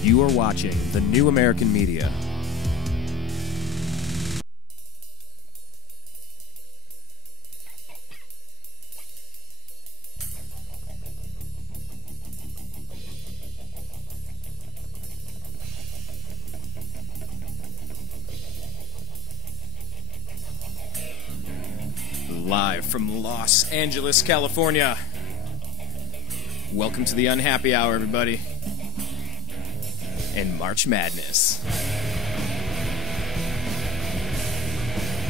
You are watching the New American Media. Live from Los Angeles, California. Welcome to the Unhappy Hour, everybody. And March Madness.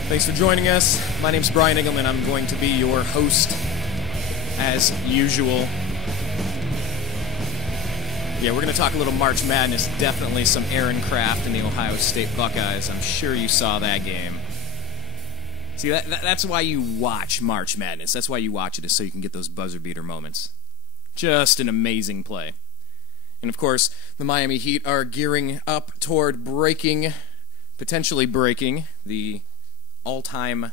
Thanks for joining us. My name's Brian Engelman. I'm going to be your host, as usual. Yeah, we're going to talk a little March Madness. Definitely some Aaron Craft and the Ohio State Buckeyes. I'm sure you saw that game. See, that's why you watch March Madness. That's why you watch it, is so you can get those buzzer beater moments. Just an amazing play. And of course, the Miami Heat are gearing up toward potentially breaking, the all-time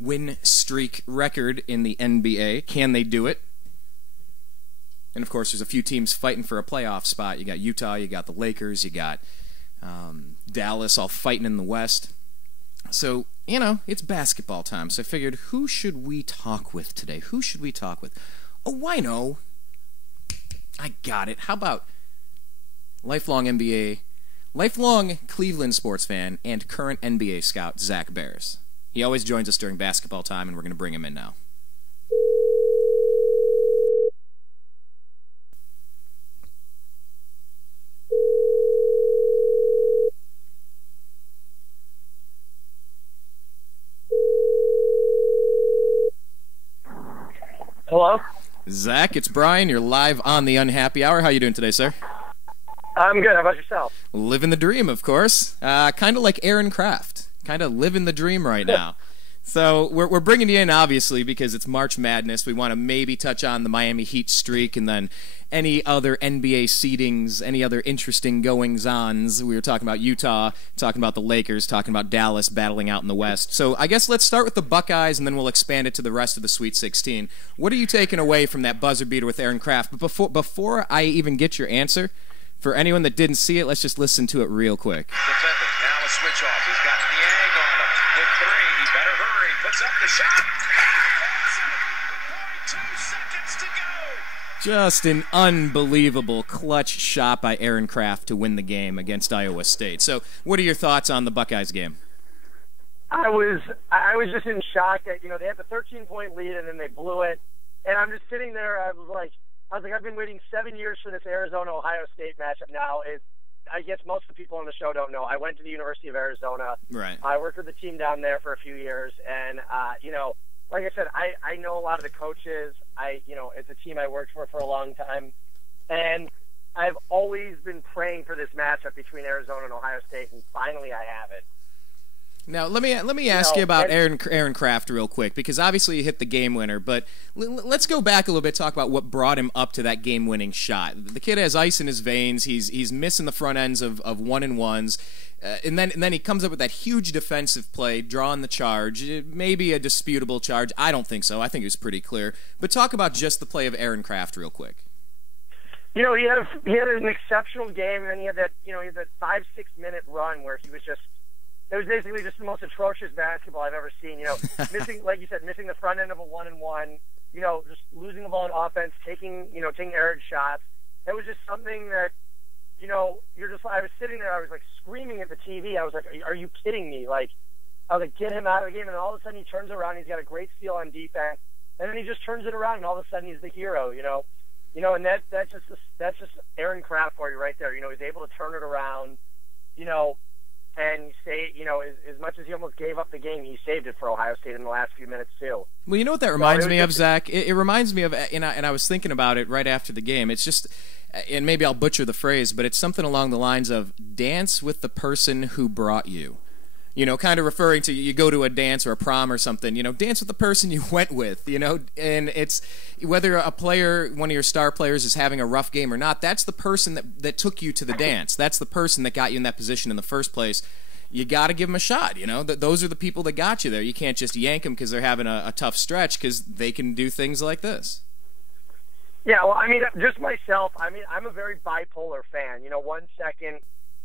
win streak record in the NBA. Can they do it? And of course, there's a few teams fighting for a playoff spot. You got Utah, you got the Lakers, you got Dallas all fighting in the West. So, you know, it's basketball time. So I figured, who should we talk with today? Who should we talk with? Oh, I know. I got it. How about lifelong Cleveland sports fan and current NBA scout, Zak Baris. He always joins us during basketball time, and we're going to bring him in now. Hello? Zach, it's Brian. You're live on the Unhappy Hour. How you doing today, sir? I'm good. How about yourself? Living the dream, of course. Kind of like Aaron Craft. Kind of living the dream right now. So we're bringing you in, obviously, because it's March Madness. We want to maybe touch on the Miami Heat streak and then any other NBA seedings, any other interesting goings-ons. We were talking about Utah, talking about the Lakers, talking about Dallas battling out in the West. So I guess let's start with the Buckeyes, and then we'll expand it to the rest of the Sweet 16. What are you taking away from that buzzer beater with Aaron Craft? But before I even get your answer, for anyone that didn't see it, let's just listen to it real quick. Defending. Now a switch off. He's got Niang on him. With three. He better hurry. Puts up the shot. 2 seconds to go. Just an unbelievable clutch shot by Aaron Craft to win the game against Iowa State. So what are your thoughts on the Buckeyes game? I was just in shock that, you know, they had the 13-point lead and then they blew it. And I'm just sitting there. I was like, I've been waiting 7 years for this Arizona-Ohio State matchup now. I guess most of the people on the show don't know. I went to the University of Arizona. Right. I worked with the team down there for a few years. And, you know, like I said, I know a lot of the coaches. It's a team I worked for a long time. And I've always been praying for this matchup between Arizona and Ohio State, and finally I have it. Now, let me ask you about Aaron Craft real quick, because obviously you hit the game winner, but let's go back a little bit, talk about what brought him up to that game-winning shot. The kid has ice in his veins. He's missing the front ends of 1-and-1s, and then he comes up with that huge defensive play, drawing the charge. Maybe a disputable charge. I don't think so. I think it was pretty clear. But talk about just the play of Aaron Craft real quick. You know, he had an exceptional game, and then he had that 5-6 minute run where he was just. It was basically just the most atrocious basketball I've ever seen. You know, missing, like you said, missing the front end of a 1-and-1. You know, just losing the ball in offense, taking errant shots. It was just something that, you know, I was sitting there, I was like screaming at the TV. I was like, "Are you kidding me?" Like, I was like, "Get him out of the game!" And all of a sudden, he turns around. He's got a great steal on defense, and then he just turns it around, and all of a sudden, he's the hero. You know, and that's just Aaron Craft for you right there. You know, he's able to turn it around. You know. And say, you know, as much as he almost gave up the game, he saved it for Ohio State in the last few minutes too. Well, you know what that reminds me of, Zach? It reminds me of, and I was thinking about it right after the game. It's just, and maybe I'll butcher the phrase, but it's something along the lines of dance with the person who brought you. You know, kind of referring to you go to a dance or a prom or something, you know, dance with the person you went with, you know, and it's whether a player, one of your star players is having a rough game or not, that's the person that took you to the dance. That's the person that got you in that position in the first place. You got to give them a shot, you know. Those are the people that got you there. You can't just yank them because they're having a tough stretch, because they can do things like this. Yeah, well, I mean, just myself, I mean, I'm a very bipolar fan. You know, one second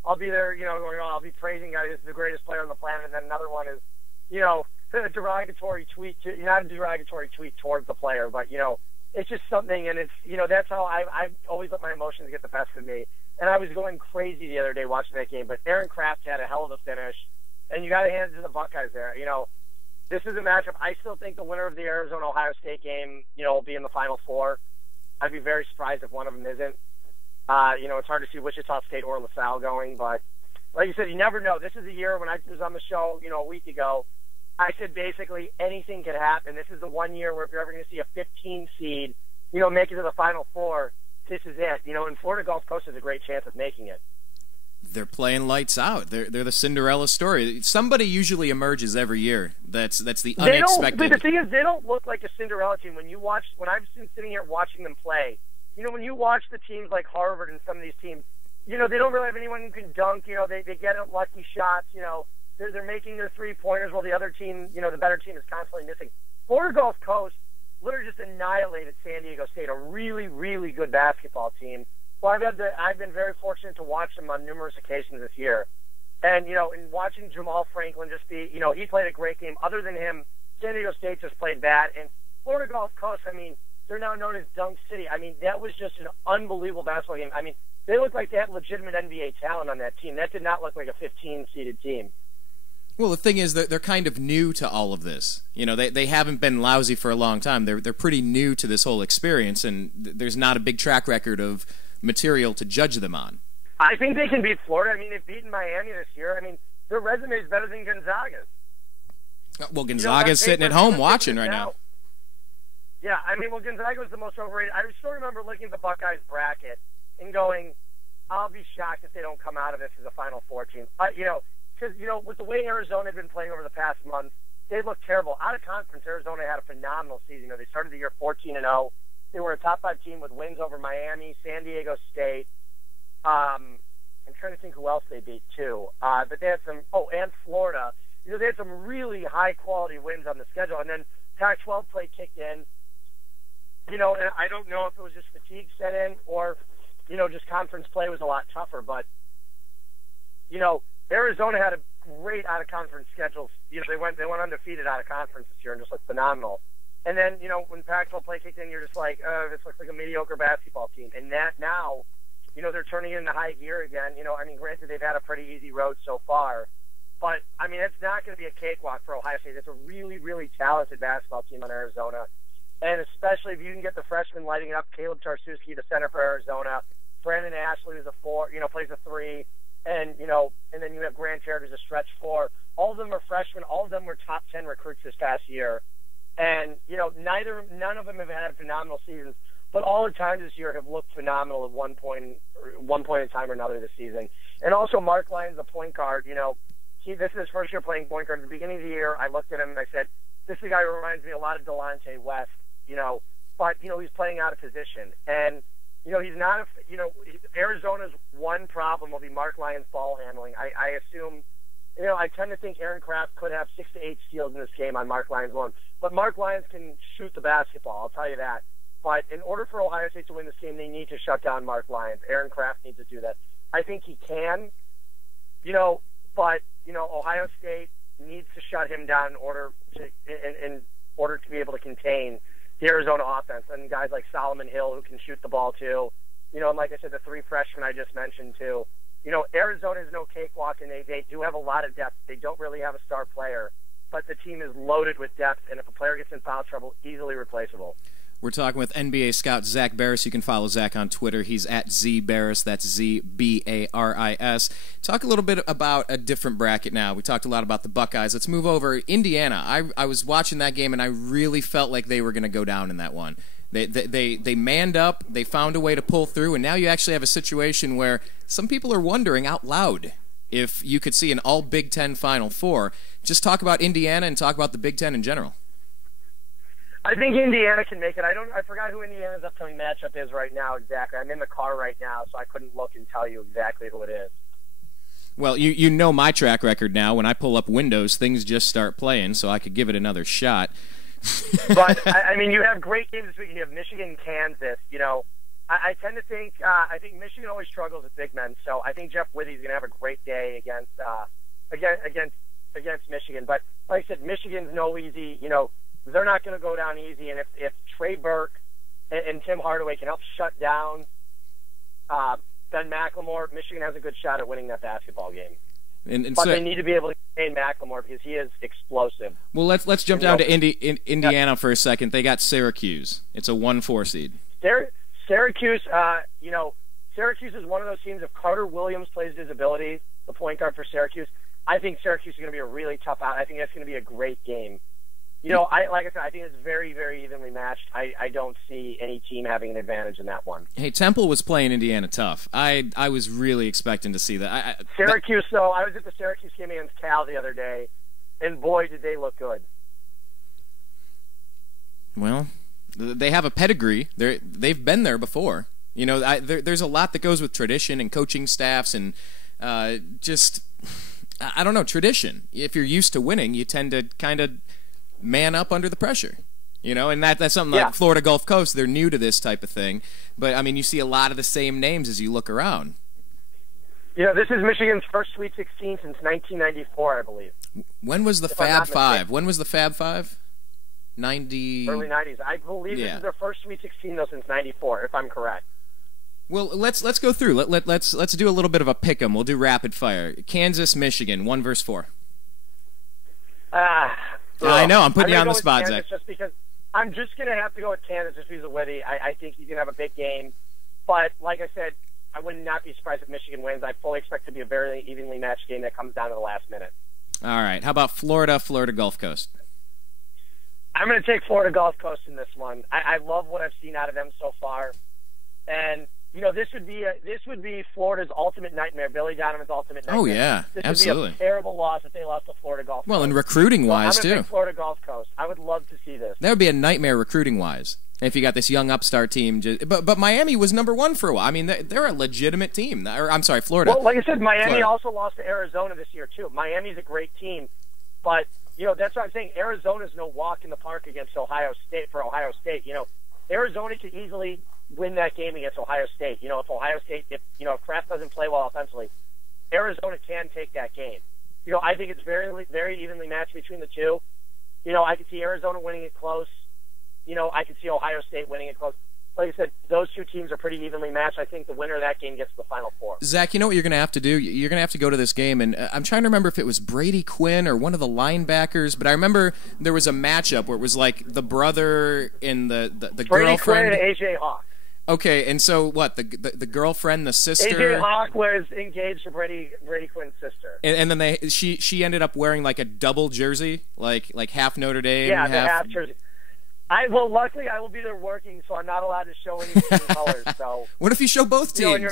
I'll be there, you know, going, oh, I'll be praising guys as the greatest player on the planet, and then another one is, you know, a derogatory tweet, not a derogatory tweet towards the player, but, you know, it's just something, and it's, you know, that's how I always let my emotions get the best of me. And I was going crazy the other day watching that game, but Aaron Kraft had a hell of a finish, and you got to hand it to the Buckeyes there. You know, this is a matchup. I still think the winner of the Arizona-Ohio State game, you know, will be in the Final Four. I'd be very surprised if one of them isn't. You know, it's hard to see Wichita State or LaSalle going, but like you said, you never know. This is a year when I was on the show, you know, a week ago, I said basically anything could happen. This is the one year where if you're ever going to see a 15 seed, you know, make it to the Final Four, this is it. You know, and Florida Gulf Coast has a great chance of making it. They're playing lights out. They're the Cinderella story. Somebody usually emerges every year. That's the unexpected. But the thing is, they don't look like a Cinderella team. When I've been sitting here watching them play, you know, when you watch the teams like Harvard and some of these teams, you know, they don't really have anyone who can dunk. You know, they get lucky shots. You know, they're making their three-pointers while the other team, you know, the better team is constantly missing. Florida Gulf Coast literally just annihilated San Diego State, a really, really good basketball team. Well, I've been very fortunate to watch them on numerous occasions this year. And, you know, in watching Jamal Franklin just be, you know, he played a great game. Other than him, San Diego State just played bad. And Florida Gulf Coast, I mean, they're now known as Dunk City. I mean, that was just an unbelievable basketball game. I mean, they looked like they had legitimate NBA talent on that team. That did not look like a 15-seeded team. Well, the thing is that they're kind of new to all of this. You know, they haven't been lousy for a long time. They're pretty new to this whole experience, and there's not a big track record of material to judge them on. I think they can beat Florida. I mean, they've beaten Miami this year. I mean, their resume is better than Gonzaga's. Well, Gonzaga's sitting at home watching right now. Yeah, I mean, well, Gonzaga was the most overrated. I still remember looking at the Buckeyes bracket and going, I'll be shocked if they don't come out of this as a Final Four team. You know, because, you know, with the way Arizona had been playing over the past month, they looked terrible. Out of conference, Arizona had a phenomenal season. You know, they started the year 14-0. They were a top-5 team with wins over Miami, San Diego State. I'm trying to think who else they beat, too. But they had some, and Florida. You know, they had some really high-quality wins on the schedule. And then Pac-12 play kicked in. You know, and I don't know if it was just fatigue set in or, you know, just conference play was a lot tougher. But, you know, Arizona had a great out-of-conference schedule. You know, they went undefeated out of conference this year and just looked phenomenal. And then, you know, when Pac-12 play kicked in, you're just like, this looks like a mediocre basketball team. And that now, you know, they're turning it into high gear again. You know, I mean, granted, they've had a pretty easy road so far. But, I mean, it's not going to be a cakewalk for Ohio State. It's a really, really talented basketball team on Arizona. And especially if you can get the freshmen lighting up, Caleb Tarsuski, the center for Arizona, Brandon Ashley, who's a 4, you know, plays a 3, and, you know, and then you have Grant Jarrett, who's a stretch 4. All of them are freshmen. All of them were top 10 recruits this past year. And, you know, none of them have had phenomenal seasons, but all the times this year have looked phenomenal at one point in time or another this season. And also Mark Lyons, the point guard, you know, this is his first year playing point guard. At the beginning of the year, I looked at him and I said, this is a guy who reminds me a lot of Delonte West, you know, but, you know, he's playing out of position. And, you know, he's not, you know, Arizona's one problem will be Mark Lyons' ball handling. I assume, you know, I tend to think Aaron Kraft could have 6 to 8 steals in this game on Mark Lyons alone. But Mark Lyons can shoot the basketball, I'll tell you that. But in order for Ohio State to win this game, they need to shut down Mark Lyons. Aaron Kraft needs to do that. I think he can, you know, but, you know, Ohio State needs to shut him down in order to be able to contain the Arizona offense. And guys like Solomon Hill who can shoot the ball too. You know, and like I said, the 3 freshmen I just mentioned too. You know, Arizona is no cakewalk, and they do have a lot of depth. They don't really have a star player, but the team is loaded with depth, and if a player gets in foul trouble, easily replaceable. We're talking with NBA scout Zak Baris. You can follow Zak on Twitter. He's at ZBaris. That's ZBARIS. Talk a little bit about a different bracket now. We talked a lot about the Buckeyes. Let's move over. Indiana. I was watching that game, and I really felt like they were going to go down in that one. They manned up. They found a way to pull through, and now you actually have a situation where some people are wondering out loud if you could see an all Big Ten Final Four. Just talk about Indiana and talk about the Big Ten in general. I think Indiana can make it. I forgot who Indiana's upcoming matchup is right now exactly. I'm in the car right now, so I couldn't look and tell you exactly who it is. Well, you know my track record now. When I pull up Windows, things just start playing, so I could give it another shot. But, I mean, you have great games this week. You have Michigan, Kansas. You know, I tend to think I think Michigan always struggles with big men. So I think Jeff Withey's going to have a great day against Michigan. But like I said, Michigan's no easy. You know, they're not going to go down easy. And if Trey Burke and Tim Hardaway can help shut down Ben McLemore, Michigan has a good shot at winning that basketball game. But they need to be able to contain McLemore because he is explosive. Well, let's jump down to Indiana for a second. They got Syracuse. It's a 1-4 seed. Syracuse, you know, Syracuse is one of those teams. If Carter Williams plays his ability, the point guard for Syracuse, I think Syracuse is going to be a really tough out. I think that's going to be a great game. You know, like I said, I think it's very, very evenly matched. I don't see any team having an advantage in that one. Hey, Temple was playing Indiana tough. I was really expecting to see that. Syracuse, though, I was at the Syracuse game against Cal the other day, and boy, did they look good. Well, they have a pedigree. They've been there before. You know, there's a lot that goes with tradition and coaching staffs and just, I don't know, tradition. If you're used to winning, you tend to kind of man up under the pressure, you know, and that's something like Florida Gulf Coast. They're new to this type of thing, but I mean, you see a lot of the same names as you look around. You know, this is Michigan's first Sweet 16 since 1994, I believe. When was the Fab Five? When was the Fab Five? Early 90s. I believe this is their first Sweet 16 though since '94, if I'm correct. Well, let's go through. Let's do a little bit of a pick 'em. We'll do rapid fire. Kansas, Michigan, 1 versus 4. I know, I'm putting you on the spot, Zach. Just because I'm just going to have to go with Kansas just because of Witty. I think he's going to have a big game. But like I said, I would not be surprised if Michigan wins. I fully expect it to be a very evenly matched game that comes down to the last minute. All right. How about Florida Gulf Coast? I'm going to take Florida Gulf Coast in this one. I love what I've seen out of them so far. And you know, this would be Florida's ultimate nightmare, Billy Donovan's ultimate nightmare. Oh, yeah, absolutely. This would be a terrible loss if they lost to Florida Gulf Coast. Well, and recruiting-wise, too. I'm going to pick Florida Gulf Coast. I would love to see this. That would be a nightmare recruiting-wise if you got this young upstart team. But Miami was number 1 for a while. I mean, they're a legitimate team. I'm sorry, Florida. Well, like I said, Miami also lost to Arizona this year, too. Miami's a great team. But, you know, that's what I'm saying. Arizona's no walk in the park against Ohio State for Ohio State. You know, Arizona could easily win that game against Ohio State. You know, if Kraft doesn't play well offensively, Arizona can take that game. You know, I think it's very, very evenly matched between the two. You know, I could see Arizona winning it close. You know, I could see Ohio State winning it close. Like I said, those two teams are pretty evenly matched. I think the winner of that game gets to the Final Four. Zach, you know what you're going to have to do? You're going to have to go to this game, and I'm trying to remember if it was Brady Quinn or one of the linebackers, but I remember there was a matchup where it was like the brother and the Brady girlfriend. Quinn and A.J. Hawk. Okay, and so what? The girlfriend, the sister. A.J. Hawk was engaged to Brady Quinn's sister. And then she ended up wearing like a double jersey, like half Notre Dame. Yeah, the half jersey. Luckily I will be there working, so I'm not allowed to show any team colors. So what if you show both teams? You know, and you're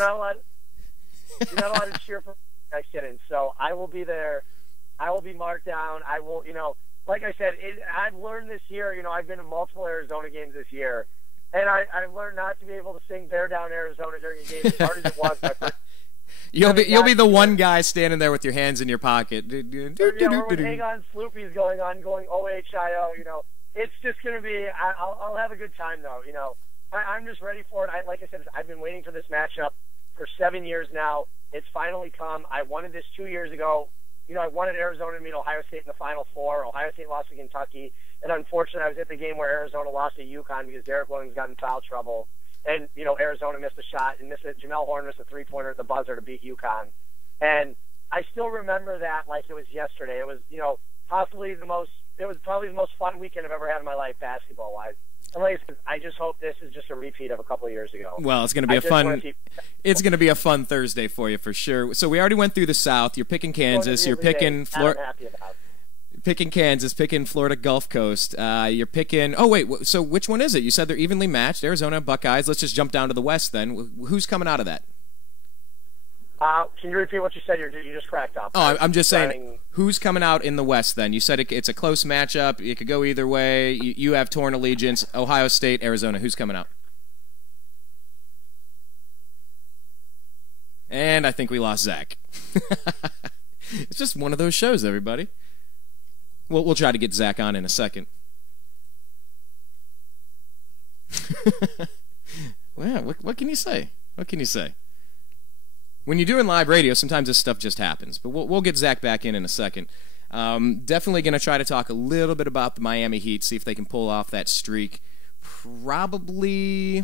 not allowed to cheer for my kidding. So I will be there. I will be marked down. I will, you know, like I said, I've learned this year. You know, I've been to multiple Arizona games this year, and I've learned not to be able to sing "Bear Down Arizona" during a game as hard as it was. You'll be the one guy standing there with your hands in your pocket. Or when Hang On Sloopy's going OHIO, you know. It's just going to be – I'll have a good time, though. You know, I'm just ready for it. Like I said, I've been waiting for this matchup for 7 years now. It's finally come. I wanted this 2 years ago. You know, I wanted Arizona to meet Ohio State in the Final Four. Ohio State lost to Kentucky. And unfortunately, I was at the game where Arizona lost to UConn because Derek Williams got in foul trouble. And, you know, Arizona missed a shot and Jamel Horn missed a three-pointer at the buzzer to beat UConn. And I still remember that like it was yesterday. It was, you know, it was probably the most fun weekend I've ever had in my life, basketball-wise. And like I said, I just hope this is just a repeat of a couple of years ago. Well, it's going to be it's going to be a fun Thursday for you for sure. So we already went through the South. You're picking Kansas. You're picking Florida. Picking Kansas. Picking Florida Gulf Coast. You're picking. Oh wait. So which one is it? You said they're evenly matched. Arizona Buckeyes. Let's just jump down to the West then. Who's coming out of that? Can you repeat what you said? You just cracked up. Oh, I'm just saying, who's coming out in the West then? You said it's a close matchup. It could go either way. You have torn allegiance. Ohio State, Arizona. Who's coming out? And I think we lost Zach. It's just one of those shows, everybody. We'll try to get Zach on in a second. Well, what can you say? What can you say? When you're doing live radio, sometimes this stuff just happens. But we'll get Zach back in a second. Definitely going to try to talk a little bit about the Miami Heat, see if they can pull off that streak. Probably,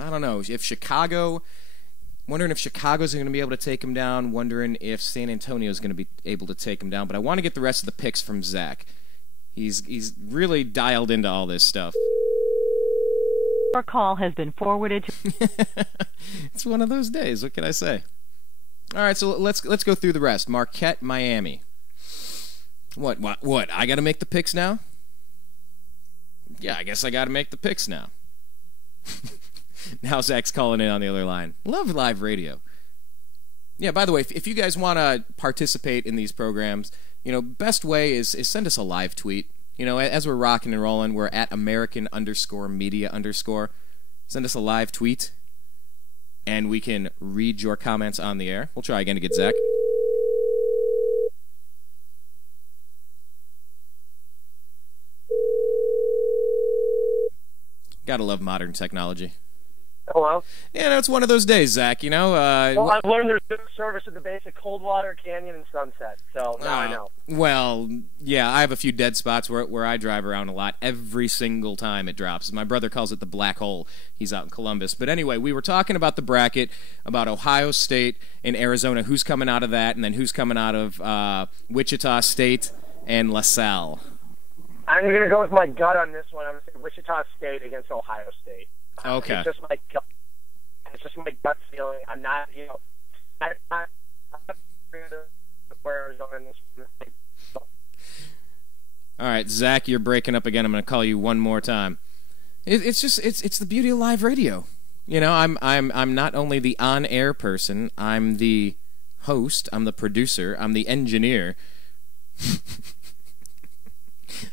I don't know, wondering if Chicago's going to be able to take him down, wondering if San Antonio's going to be able to take him down. But I want to get the rest of the picks from Zach. He's really dialed into all this stuff. Your call has been forwarded to... It's one of those days. What can I say? All right, so let's go through the rest. Marquette, Miami. What? I got to make the picks now? Yeah, I guess I got to make the picks now. Now Zach's calling in on the other line. Love live radio. Yeah, by the way, if you guys want to participate in these programs, best way is send us a live tweet. As we're rocking and rolling, we're at American_media_. Send us a live tweet, and we can read your comments on the air. We'll try again to get Zach. Gotta love modern technology. Hello? Yeah, it's one of those days, Zach, Well, I've learned there's good service at the base of Coldwater, Canyon, and Sunset, so now I know. Well, yeah, I have a few dead spots where I drive around a lot every single time it drops. My brother calls it the black hole. He's out in Columbus. But anyway, we were talking about the bracket, about Ohio State and Arizona, who's coming out of that, and then who's coming out of Wichita State and LaSalle. I'm going to go with my gut on this one. I'm going to say Wichita State against Ohio State. Okay. It's just my gut feeling. I'm not, I'm not where Arizona in this. All right, Zach, you're breaking up again. I'm going to call you one more time. It's the beauty of live radio. I'm not only the on-air person. I'm the host. I'm the producer. I'm the engineer.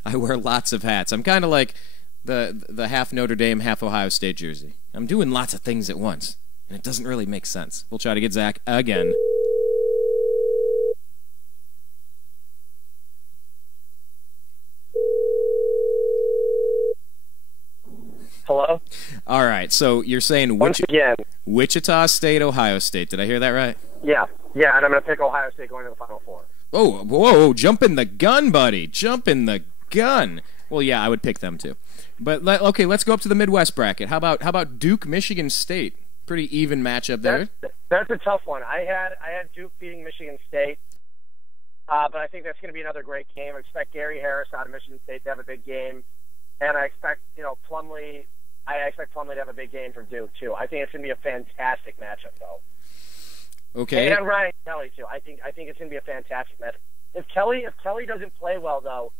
I wear lots of hats. I'm kind of like the half Notre Dame, half Ohio State jersey. I'm doing lots of things at once, and it doesn't really make sense. We'll try to get Zach again. Hello? All right, so you're saying Once again. Wichita State, Ohio State. Did I hear that right? Yeah, and I'm going to pick Ohio State going to the Final Four. Oh, whoa, jump in the gun, buddy. Jump in the gun. Well, yeah, I would pick them too. But okay, let's go up to the Midwest bracket. How about Duke, Michigan State? Pretty even matchup there. That's a tough one. I had Duke beating Michigan State, but I think that's going to be another great game. I expect Gary Harris out of Michigan State to have a big game, and I expect Plumlee. I expect Plumlee to have a big game for Duke too. I think it's going to be a fantastic matchup, though. Okay. And Ryan Kelly too. I think it's going to be a fantastic matchup. If Kelly doesn't play well, though,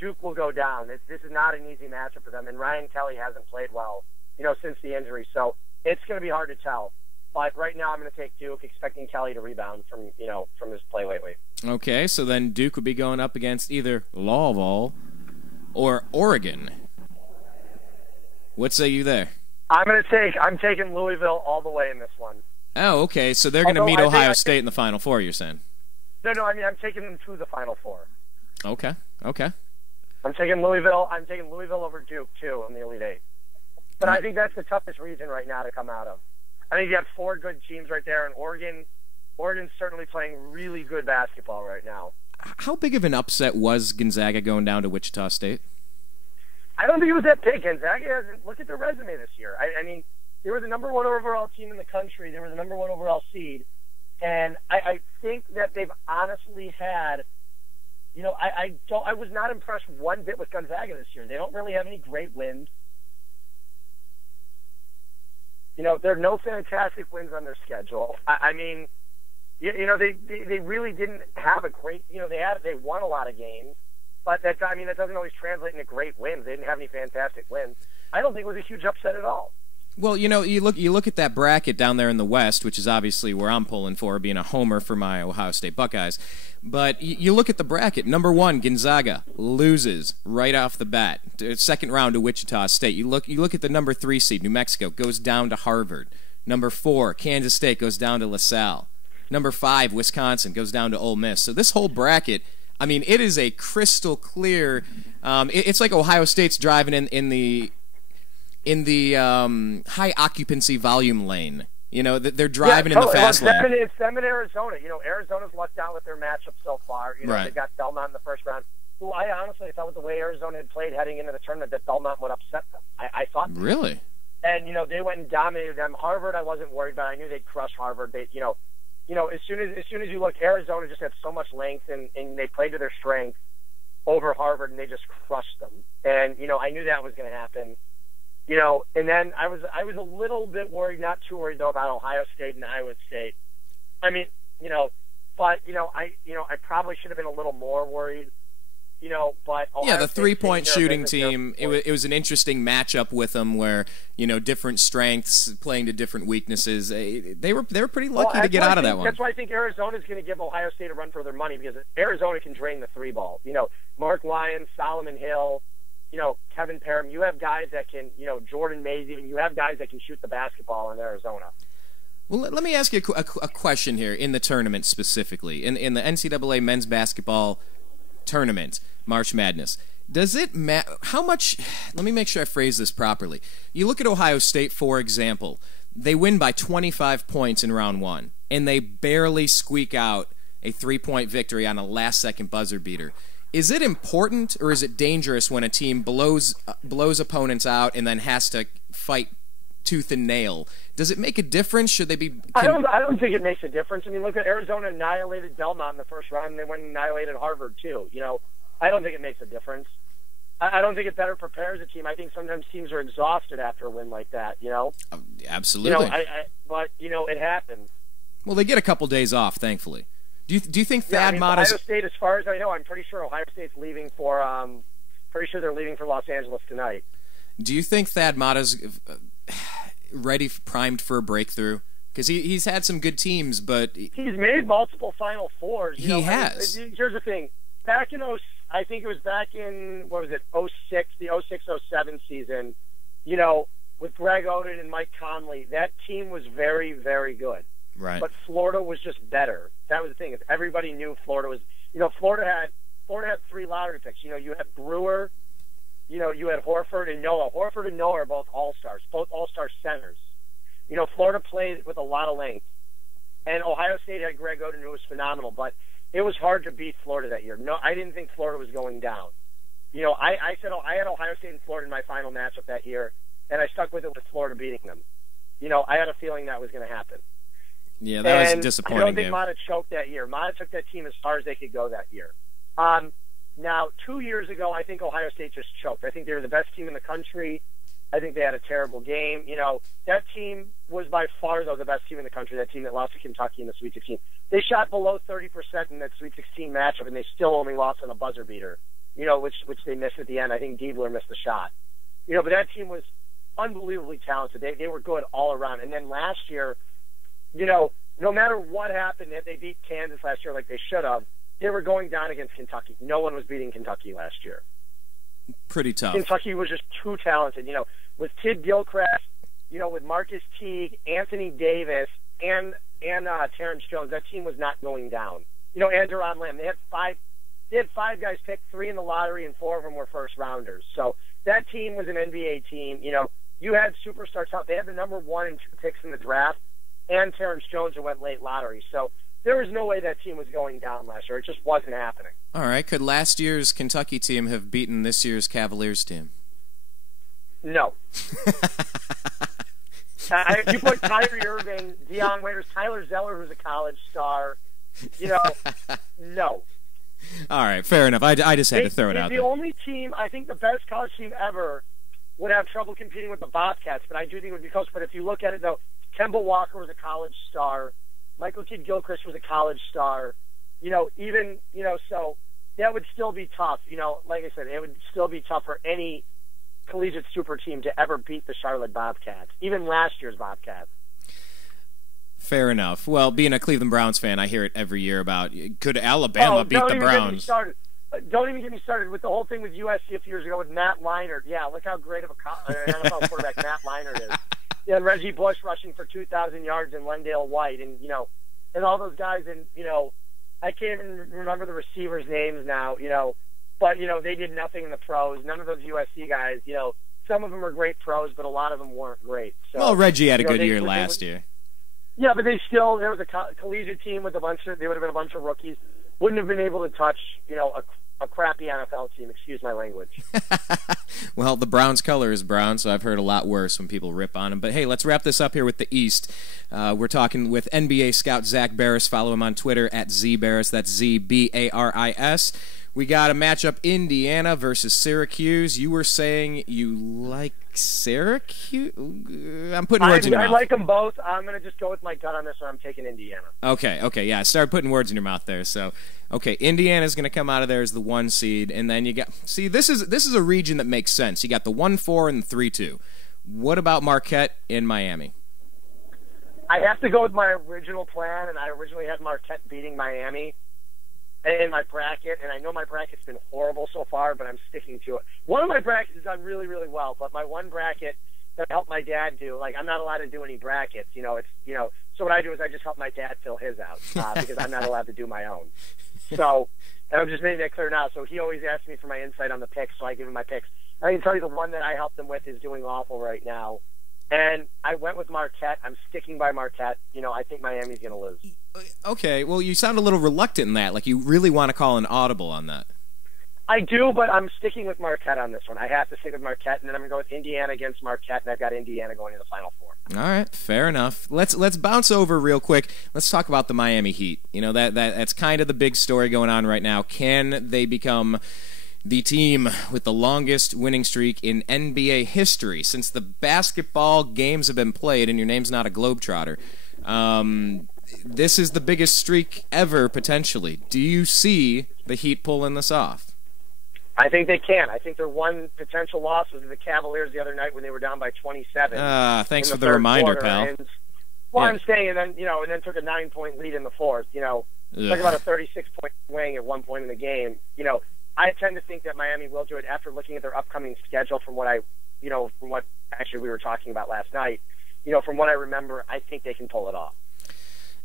Duke will go down. This is not an easy matchup for them, and Ryan Kelly hasn't played well, since the injury. So it's going to be hard to tell. But right now, I'm going to take Duke, expecting Kelly to rebound from his play lately. Okay, so then Duke would be going up against either Louisville or Oregon. What say you there? I'm taking Louisville all the way in this one. Oh, okay. So they're going to meet Ohio State in the Final Four, you're saying? No. I mean, I'm taking them to the Final Four. Okay. I'm taking Louisville over Duke, too, in the Elite Eight. But I think that's the toughest region right now to come out of. I think you have four good teams right there, and Oregon's certainly playing really good basketball right now. How big of an upset was Gonzaga going down to Wichita State? I don't think it was that big. Gonzaga hasn't. Look at their resume this year. I mean, they were the number one overall team in the country. They were the number one overall seed. And I think that they've honestly had, I was not impressed one bit with Gonzaga this year. They don't really have any great wins. There are no fantastic wins on their schedule. I mean, they really didn't have a great, they won a lot of games, but that doesn't always translate into great wins. They didn't have any fantastic wins. I don't think it was a huge upset at all. Well, you look at that bracket down there in the West, which is obviously where I'm pulling for, being a homer for my Ohio State Buckeyes. But you look at the bracket. Number 1, Gonzaga loses right off the bat. Second round to Wichita State. You look at the number 3 seed, New Mexico, goes down to Harvard. Number 4, Kansas State, goes down to LaSalle. Number 5, Wisconsin, goes down to Ole Miss. So this whole bracket, I mean, it is a crystal clear. It's like Ohio State's driving in the in the high occupancy volume lane. You know, they're driving in the fast lane. It's them in Arizona. You know, Arizona's lucked out with their matchup so far. You know, right. They got Belmont in the first round, who I honestly thought with the way Arizona had played heading into the tournament that Belmont would upset them. I thought. Really? And, you know, they went and dominated them. Harvard, I wasn't worried about. I knew they'd crush Harvard. They, you know, as soon as you look, Arizona just had so much length, and they played to their strength over Harvard, and they just crushed them. And, you know, I knew that was going to happen. You know, and then I was a little bit worried, not too worried though, about Ohio State and Iowa State. I mean, you know, but I probably should have been a little more worried. You know, but Ohio the State 3-point shooting team. It was an interesting matchup with them, where different strengths playing to different weaknesses. They were pretty lucky to get out of that one. That's why I think Arizona's going to give Ohio State a run for their money, because Arizona can drain the three ball. You know, Mark Lyons, Solomon Hill. You know, Kevin Parham, you have guys that can, Jordan Mays, even you have guys that can shoot the basketball in Arizona. Well, let me ask you a question here in the tournament specifically. In the NCAA men's basketball tournament, March Madness, does it matter how much? Let me make sure I phrase this properly. You look at Ohio State, for example. They win by 25 points in round one, and they barely squeak out a 3-point victory on a last-second buzzer beater. Is it important, or is it dangerous when a team blows opponents out and then has to fight tooth and nail? Does it make a difference? Should they be? I don't think it makes a difference. I mean, look at Arizona annihilated Belmont in the first round, and they went and annihilated Harvard too. You know, I don't think it makes a difference. I don't think it better prepares a team. I think sometimes teams are exhausted after a win like that. You know, absolutely. But it happens. Well, they get a couple days off, thankfully. Do you think Thad Matta's... Ohio State, as far as I know, I'm pretty sure Ohio State's leaving for they're leaving for Los Angeles tonight. Do you think Thad Matta's ready, primed for a breakthrough? Because he's had some good teams, but he's made multiple Final Fours. He has. Here's the thing: back in I think it was back in 06, the 06-07 season. You know, with Greg Oden and Mike Conley, that team was very, very good. Right. But Florida was just better. That was the thing. Everybody knew Florida was. Florida had 3 lottery picks. You had Brewer. You had Horford and Noah. Horford and Noah are both all-stars, both all-star centers. Florida played with a lot of length. And Ohio State had Greg Oden, who was phenomenal. But it was hard to beat Florida that year. No, I didn't think Florida was going down. I said I had Ohio State and Florida in my final matchup that year, and I stuck with it with Florida beating them. I had a feeling that was going to happen. Yeah, that was a disappointing I don't think game. Mata choked that year. Mata took that team as far as they could go that year. Now, 2 years ago, I think Ohio State just choked. I think they were the best team in the country. I think they had a terrible game. That team was by far, though, the best team in the country, that team that lost to Kentucky in the Sweet 16. They shot below 30% in that Sweet 16 matchup, and they still only lost on a buzzer beater, which they missed at the end. I think Diebler missed the shot. But that team was unbelievably talented. They were good all around. And then last year, no matter what happened, if they beat Kansas last year like they should have, they were going down against Kentucky. No one was beating Kentucky last year. Pretty tough. Kentucky was just too talented. With Kid Gilchrist, with Marcus Teague, Anthony Davis, and Terrence Jones, that team was not going down. And Deron Lamb. They had 5 guys picked, 3 in the lottery, and 4 of them were first rounders. So that team was an NBA team. You had superstars. They had the number 1 and 2 picks in the draft, and Terrence Jones, who went late lottery. So there was no way that team was going down last year. It just wasn't happening. All right. Could last year's Kentucky team have beaten this year's Cavaliers team? No. If you put Kyrie Irving, Deion Waiters, Tyler Zeller, who's a college star, no. All right. Fair enough. I just had to throw it out there. The only team, I think the best college team ever, would have trouble competing with the Bobcats, but I do think it would be close. But if you look at it, though, Kemba Walker was a college star. Michael Kidd Gilchrist was a college star. So that would still be tough. Like I said, it would still be tough for any collegiate super team to ever beat the Charlotte Bobcats, even last year's Bobcats. Fair enough. Well, being a Cleveland Browns fan, I hear it every year about, could Alabama beat the Browns? Don't even get me started with the whole thing with USC a few years ago with Matt Leinart. Yeah, look how great of an NFL quarterback Matt Leinart is. And Reggie Bush rushing for 2,000 yards and Wendell White and all those guys. And, I can't even remember the receivers' names now, but, they did nothing in the pros. None of those USC guys, some of them are great pros, but a lot of them weren't great. So, well, Reggie had a good year last year. Yeah, but there was a collegiate team with they would have been a bunch of rookies. Wouldn't have been able to touch, a crappy NFL team. Excuse my language. Well, the Browns' color is brown, so I've heard a lot worse when people rip on them. But hey, let's wrap this up here with the East. We're talking with NBA scout Zak Baris. Follow him on Twitter at ZBaris. That's ZBARIS. We got a matchup, Indiana versus Syracuse. You were saying you like Syracuse? I'm putting words in your mouth. I like them both. I'm going to just go with my gut on this one. I'm taking Indiana. Okay, yeah. I started putting words in your mouth there. So, okay, Indiana's going to come out of there as the 1 seed, and then you got – see, this is a region that makes sense. You got the 1-4 and the 3-2. What about Marquette in Miami? I have to go with my original plan, and I originally had Marquette beating Miami in my bracket, and I know my bracket's been horrible so far, but I'm sticking to it. One of my brackets has done really, really well, but my one bracket that I helped my dad do, I'm not allowed to do any brackets, so what I do is I just help my dad fill his out, because I'm not allowed to do my own. So, and I'm just making that clear now, so he always asks me for my insight on the picks, so I give him my picks. I can tell you the one that I helped him with is doing awful right now. And I went with Marquette. I'm sticking by Marquette. I think Miami's going to lose. Okay, well, you sound a little reluctant in that. Like you really want to call an audible on that. I do, but I'm sticking with Marquette on this one. I have to stick with Marquette, and then I'm going to go with Indiana against Marquette, and I've got Indiana going to the Final Four. All right, fair enough. Let's bounce over real quick. Let's talk about the Miami Heat. That's kind of the big story going on right now. Can they become the team with the longest winning streak in NBA history since the basketball games have been played, and your name's not a Globetrotter? This is the biggest streak ever, potentially. Do you see the Heat pulling this off? I think they can. I think their one potential loss was to the Cavaliers the other night when they were down by 27. Thanks for the reminder, pal. I'm saying, and then took a 9-point lead in the fourth. Talk about a 36-point swing at one point in the game. I tend to think that Miami will do it after looking at their upcoming schedule from what actually we were talking about last night. From what I remember, I think they can pull it off.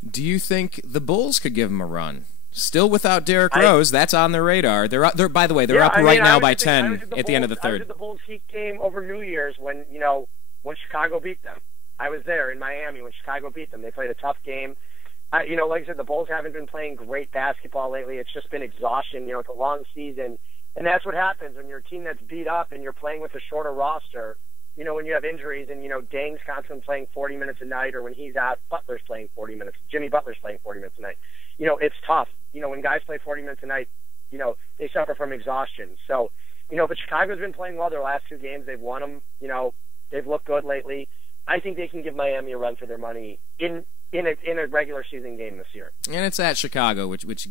Do you think the Bulls could give them a run? Still without Derrick Rose, that's on their radar. They're by the way, they're up right now by 10 at the end of the third. I was at the Bulls Heat game over New Year's when Chicago beat them. I was there in Miami when Chicago beat them. They played a tough game. Like I said, the Bulls haven't been playing great basketball lately. It's just been exhaustion. It's a long season, and that's what happens when you're a team that's beat up and you're playing with a shorter roster. When you have injuries and Dang's constantly playing 40 minutes a night, or when he's out, Butler's playing 40 minutes. Jimmy Butler's playing 40 minutes a night. It's tough. When guys play 40 minutes a night, they suffer from exhaustion. So, but Chicago's been playing well their last 2 games. They've won them. They've looked good lately. I think they can give Miami a run for their money in a regular season game this year. And it's at Chicago, which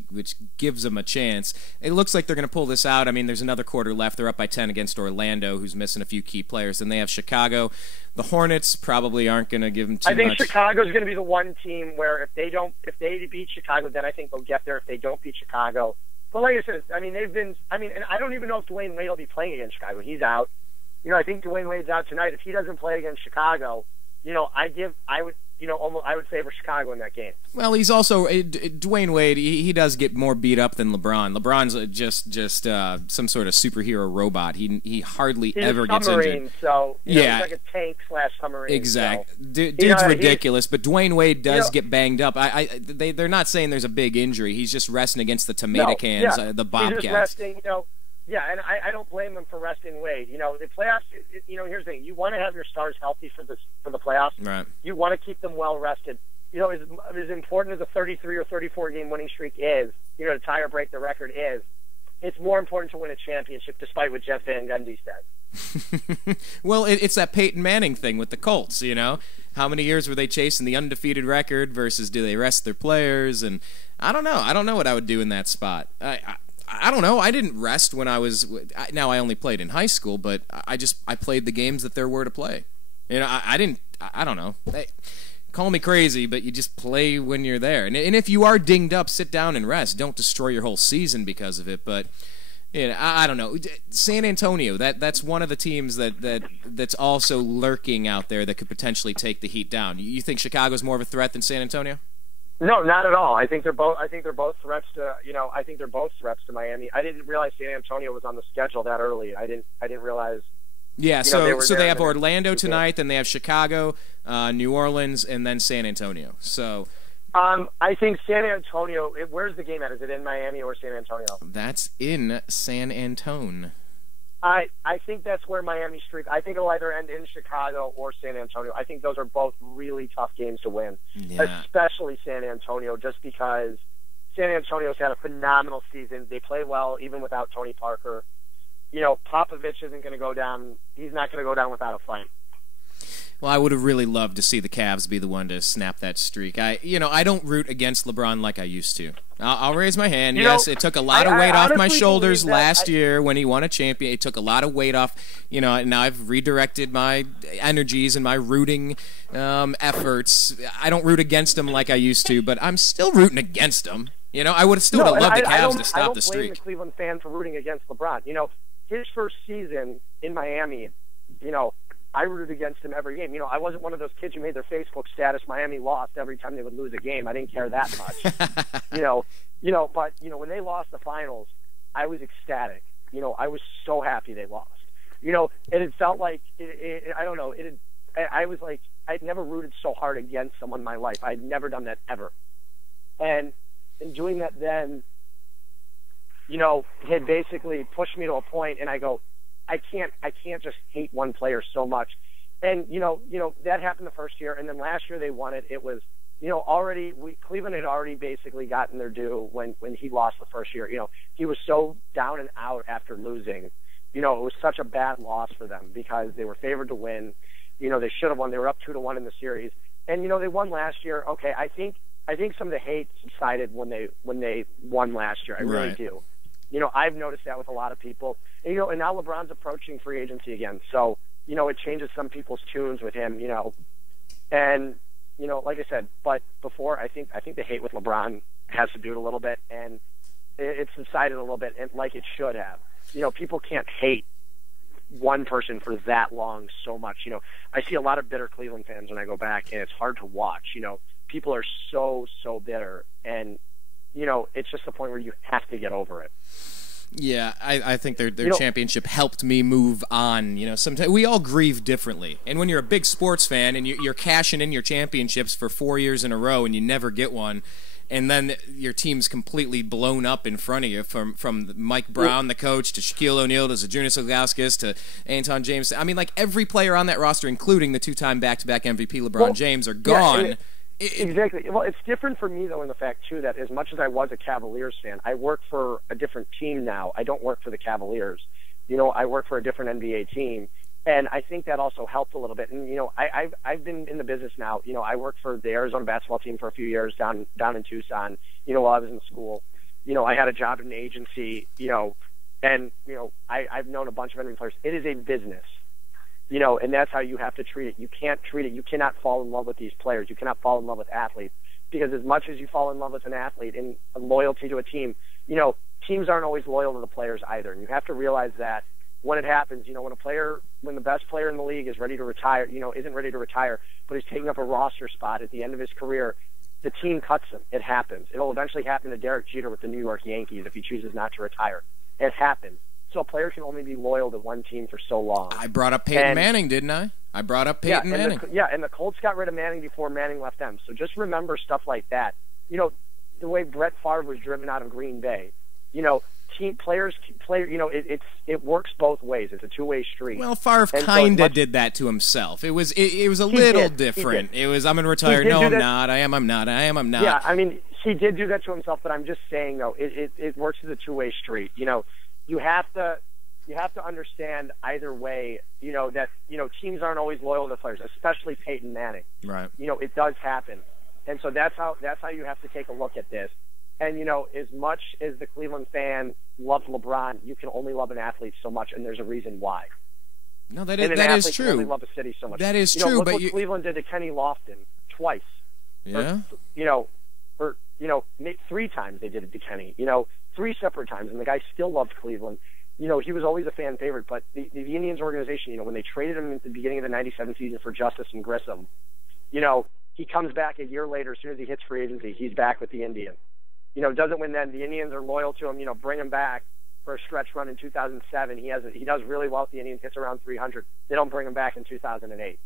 gives them a chance. It looks like they're going to pull this out. I mean, there's another quarter left. They're up by 10 against Orlando, who's missing a few key players. Then they have Chicago. The Hornets probably aren't going to give them too much. I think Chicago's going to be the one team where if they beat Chicago, then I think they'll get there. If they don't beat Chicago, but like I said, and I don't even know if Dwayne Wade will be playing against Chicago. He's out. I think Dwayne Wade's out tonight. If he doesn't play against Chicago, I would favor Chicago in that game. Well, he's also Dwayne Wade. He does get more beat up than LeBron. LeBron's just some sort of superhero robot. He hardly ever gets injured. So he's like a tank / submarine. Exactly. So, dude's ridiculous. But Dwayne Wade does get banged up. They're not saying there's a big injury. He's just resting against the tomato cans, the Bobcats. He's just resting. Yeah, and I don't blame them for resting Wade. The playoffs. Here's the thing: you want to have your stars healthy for the playoffs. Right. You want to keep them well rested. As important as a 33 or 34 game winning streak is, to tie or break the record is, it's more important to win a championship, despite what Jeff Van Gundy said. Well, it's that Peyton Manning thing with the Colts. How many years were they chasing the undefeated record versus do they rest their players? And I don't know. I don't know what I would do in that spot. I don't know. I didn't rest when I was. Now I only played in high school, but I played the games that there were to play. I didn't. I don't know. Call me crazy, but you just play when you're there. And if you are dinged up, sit down and rest. Don't destroy your whole season because of it. But I don't know. San Antonio. That's one of the teams that's also lurking out there that could potentially take the Heat down. You think Chicago's more of a threat than San Antonio? No, not at all. I think they're both threats to. I think they're both threats to Miami. I didn't realize San Antonio was on the schedule that early. I didn't realize Yeah, You know, so they have there. Orlando tonight, then they have Chicago, New Orleans, and then San Antonio. So I think San Antonio. Where's the game at? Is it in Miami or San Antonio? that's in San Antone. I think that's where Miami streak. I think it'll either end in Chicago or San Antonio. I think those are both really tough games to win, especially San Antonio, just because San Antonio's had a phenomenal season. They play well even without Tony Parker. You know, Popovich isn't going to go down. He's not going to go down without a fight. Well, I would have really loved to see the Cavs be the one to snap that streak. I don't root against LeBron like I used to. I'll raise my hand. Yes, it took a lot of weight off my shoulders last year when he won a champion. It took a lot of weight off. You know, now I've redirected my energies and my rooting efforts. I don't root against him like I used to, but I'm still rooting against him. You know, I would have still loved the Cavs to stop the streak. I don't blame the Cleveland fan for rooting against LeBron. You know, his first season in Miami, you know, I rooted against him every game. You know, I wasn't one of those kids who made their Facebook status Miami lost every time they would lose a game. I didn't care that much. But when they lost the finals, I was ecstatic. You know, I was so happy they lost. You know, and it felt like I don't know. I was like, I'd never rooted so hard against someone in my life. I'd never done that ever. And in doing that then, you know, had basically pushed me to a point, and I go, I can't just hate one player so much. And, you know, that happened the first year, and then last year they won it. It was, you know, Cleveland had already basically gotten their due when he lost the first year. You know, he was so down and out after losing. You know, it was such a bad loss for them because they were favored to win. You know, they should have won. They were up 2-1 in the series. And, you know, they won last year. Okay, I think some of the hate subsided when they won last year. I really do. You know, I've noticed that with a lot of people. And, you know, and now LeBron's approaching free agency again. So, you know, it changes some people's tunes with him, you know. And, you know, like I said, but before, I think the hate with LeBron has subdued a little bit, and it subsided a little bit, and like it should have. You know, people can't hate one person for that long so much. You know, I see a lot of bitter Cleveland fans when I go back, and it's hard to watch. You know, people are so bitter, and you know, it's just the point where you have to get over it. Yeah, I think their championship helped me move on. You know, sometimes we all grieve differently. And when you're a big sports fan and you're cashing in your championships for 4 years in a row and you never get one, and then your team's completely blown up in front of you from Mike Brown, the coach, to Shaquille O'Neal, to Zydrunas Ilgauskas, to Anton James. I mean, like every player on that roster, including the two-time back-to-back MVP LeBron James, are gone. Yeah, exactly. Well, it's different for me, though, in the fact, too, that as much as I was a Cavaliers fan, I work for a different team now. I don't work for the Cavaliers. You know, I work for a different NBA team. And I think that also helped a little bit. And, you know, I've been in the business now. You know, I worked for the Arizona basketball team for a few years down in Tucson, you know, while I was in school. You know, I had a job in an agency, you know, and, you know, I've known a bunch of NBA players. It is a business. You know, and that's how you have to treat it. You can't treat it. You cannot fall in love with these players. You cannot fall in love with athletes, because as much as you fall in love with an athlete and loyalty to a team, you know, teams aren't always loyal to the players either. And you have to realize that when it happens, you know, when the best player in the league is ready to retire, you know, isn't ready to retire, but he's taking up a roster spot at the end of his career, the team cuts him. It happens. It'll eventually happen to Derek Jeter with the New York Yankees if he chooses not to retire. It happens. So a player can only be loyal to one team for so long. I brought up Peyton Manning, didn't I? I brought up Peyton Manning. And the Colts got rid of Manning before Manning left them. So just remember stuff like that. You know, the way Brett Favre was driven out of Green Bay. You know, players, you know, it works both ways. It's a two-way street. Well, Favre kind of did that to himself. It was a little different. It was, I'm going to retire. No, I'm not. I am, I'm not. I am, I'm not. Yeah, I mean, he did do that to himself, but I'm just saying, though, it works as a two-way street. You know, you have to understand either way, you know, that, you know, teams aren't always loyal to players, especially Peyton Manning. Right. You know, it does happen. And so that's how you have to take a look at this. And, you know, as much as the Cleveland fan loves LeBron, you can only love an athlete so much, and there's a reason why. No, that is true. Can only love a city so much. That is true, look but what Cleveland did to Kenny Lofton twice. Yeah. Or 3 times they did it to Kenny. You know, 3 separate times, and the guy still loved Cleveland. You know, he was always a fan favorite, but the Indians organization, you know, when they traded him at the beginning of the 97 season for Justice and Grissom, you know, he comes back a year later. As soon as he hits free agency, he's back with the Indians. You know, doesn't win then. The Indians are loyal to him, you know, bring him back. for a stretch run in 2007. He does really well with the Indians, hits around 300. They don't bring him back in 2008.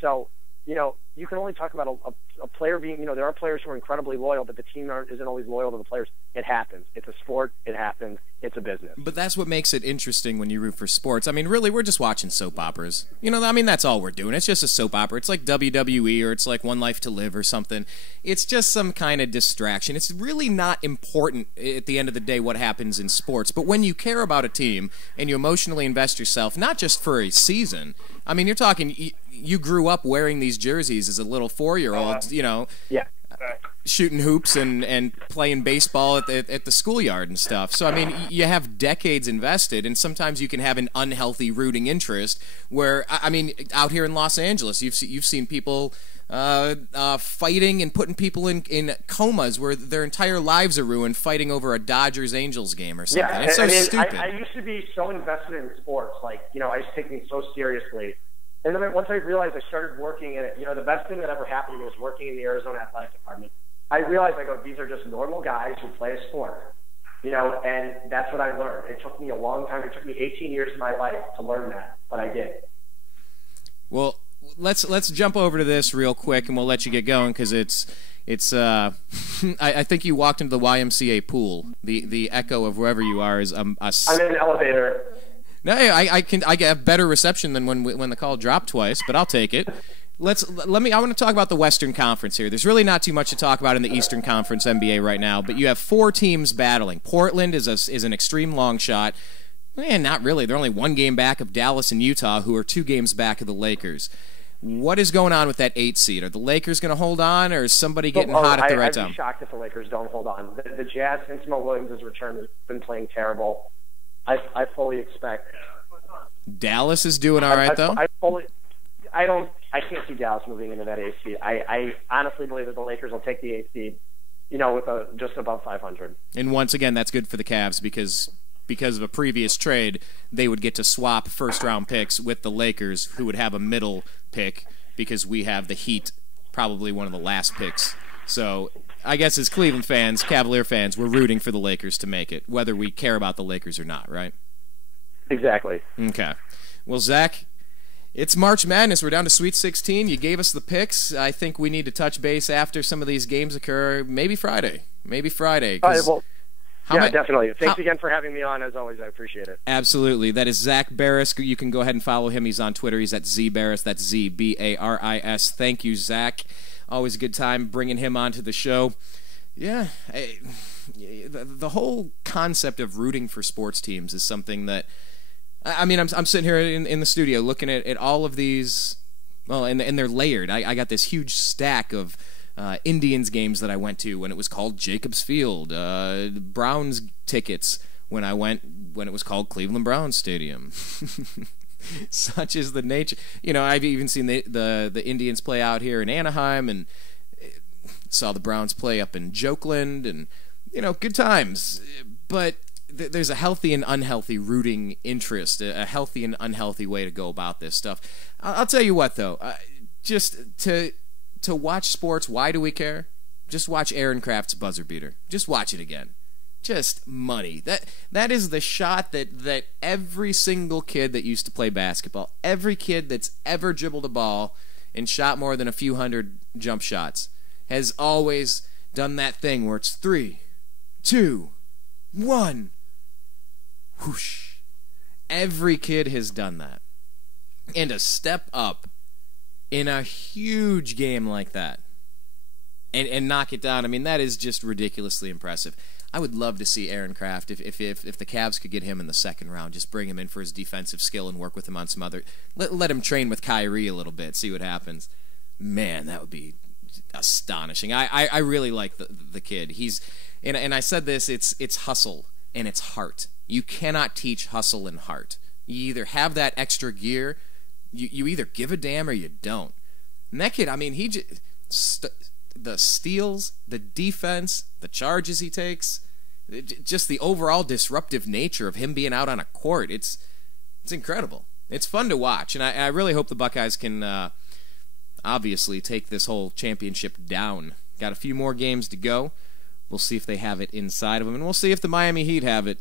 So you can only talk about a player being, there are players who are incredibly loyal, but the team isn't always loyal to the players. It happens. It's a sport. It happens. It's a business. But that's what makes it interesting when you root for sports. I mean, really, we're just watching soap operas. That's all we're doing. It's just a soap opera. It's like WWE or it's like One Life to Live or something. It's just some kind of distraction. It's really not important at the end of the day what happens in sports. But when you care about a team and you emotionally invest yourself, not just for a season, I mean, you're talking, you grew up wearing these jerseys as a little 4-year-old, Yeah. shooting hoops and playing baseball at the schoolyard and stuff. So, I mean, you have decades invested, and sometimes you can have an unhealthy rooting interest where, I mean, out here in Los Angeles, you've seen people fighting and putting people in comas where their entire lives are ruined fighting over a Dodgers-Angels game or something. Yeah, it's so stupid. I used to be so invested in sports. I used to take things so seriously. And then once I realized I started working in it, the best thing that ever happened to me was working in the Arizona Athletic Department. I realized, these are just normal guys who play a sport, and that's what I learned. It took me a long time. It took me 18 years of my life to learn that, but I did. Well, let's jump over to this real quick, and we'll let you get going because it's I think you walked into the YMCA pool. The echo of wherever you are is I'm in an elevator. No, I have better reception than when the call dropped twice, but I'll take it. I want to talk about the Western Conference here. There's really not too much to talk about in the Eastern Conference NBA right now, but you have 4 teams battling. Portland is an extreme long shot. Not really. They're only 1 game back of Dallas and Utah, who are 2 games back of the Lakers. What is going on with that 8 seed? Are the Lakers going to hold on, or is somebody getting hot at the right time? I'd be shocked if the Lakers don't hold on. The Jazz, since Mo Williams' return, has been playing terrible. I fully expect. Dallas is doing all right, though? I can't see Dallas moving into that 8th seed. I honestly believe that the Lakers will take the 8th seed, with just above 500. And once again, that's good for the Cavs because of a previous trade, they would get to swap first-round picks with the Lakers, who would have a middle pick because we have the Heat, probably one of the last picks. So I guess as Cleveland fans, Cavalier fans, we're rooting for the Lakers to make it, whether we care about the Lakers or not, right? Exactly. Okay. Well, Zach, it's March Madness. We're down to Sweet 16. You gave us the picks. I think we need to touch base after some of these games occur. Maybe Friday. Definitely. Thanks again for having me on. As always, I appreciate it. Absolutely. That is Zak Baris. You can go ahead and follow him. He's on Twitter. He's at ZBaris. That's ZBaris. Thank you, Zach. Always a good time bringing him onto the show. Yeah, the whole concept of rooting for sports teams is something that, I mean, I'm sitting here in the studio looking at all of these, well, and they're layered. I got this huge stack of Indians games that I went to when it was called Jacobs Field, Browns tickets when it was called Cleveland Browns Stadium. Such is the nature. I've even seen the Indians play out here in Anaheim, and saw the Browns play up in Jokeland, and good times. But there's a healthy and unhealthy rooting interest, a healthy and unhealthy way to go about this stuff. I'll tell you what, though, just to watch sports, why do we care? Just watch Aaron Kraft's buzzer beater. Just watch it again. Just money. That is the shot that every single kid that used to play basketball, every kid that's ever dribbled a ball and shot more than a few hundred jump shots, has always done that thing where it's 3, 2, 1, whoosh. Every kid has done that. And to step up in a huge game like that and knock it down, I mean, that is just ridiculously impressive. I would love to see Aaron Kraft, if the Cavs could get him in the second round, just bring him in for his defensive skill and work with him on some other, let him train with Kyrie a little bit, see what happens. Man, that would be astonishing. I really like the kid. He's and I said this, it's hustle and it's heart. You cannot teach hustle and heart. You either have that extra gear, you either give a damn or you don't. And that kid, I mean, he the steals, the defense, the charges he takes, just the overall disruptive nature of him being out on a court, it's incredible. It's fun to watch, and I really hope the Buckeyes can obviously take this whole championship down. Got a few more games to go. We'll see if they have it inside of them, and we'll see if the Miami Heat have it.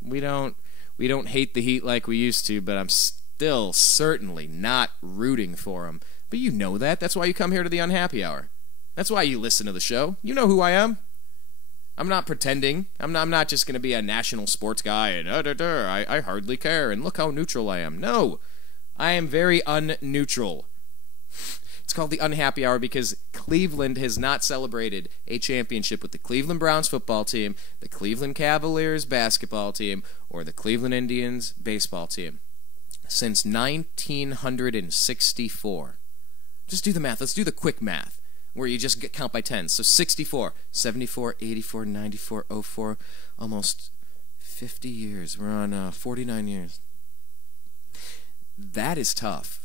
We don't hate the Heat like we used to, but I'm still certainly not rooting for them. But you know that. That's why you come here to the Unhappy Hour. That's why you listen to the show. You know who I am. I'm not pretending. I'm not just going to be a national sports guy and I hardly care and look how neutral I am. No, I am very unneutral. It's called the Unhappy Hour because Cleveland has not celebrated a championship with the Cleveland Browns football team, the Cleveland Cavaliers basketball team, or the Cleveland Indians baseball team since 1964. Just do the math. Let's do the quick math where you just count by tens. So 64, 74, 84, 94, 04, almost 50 years. We're on 49 years. That is tough.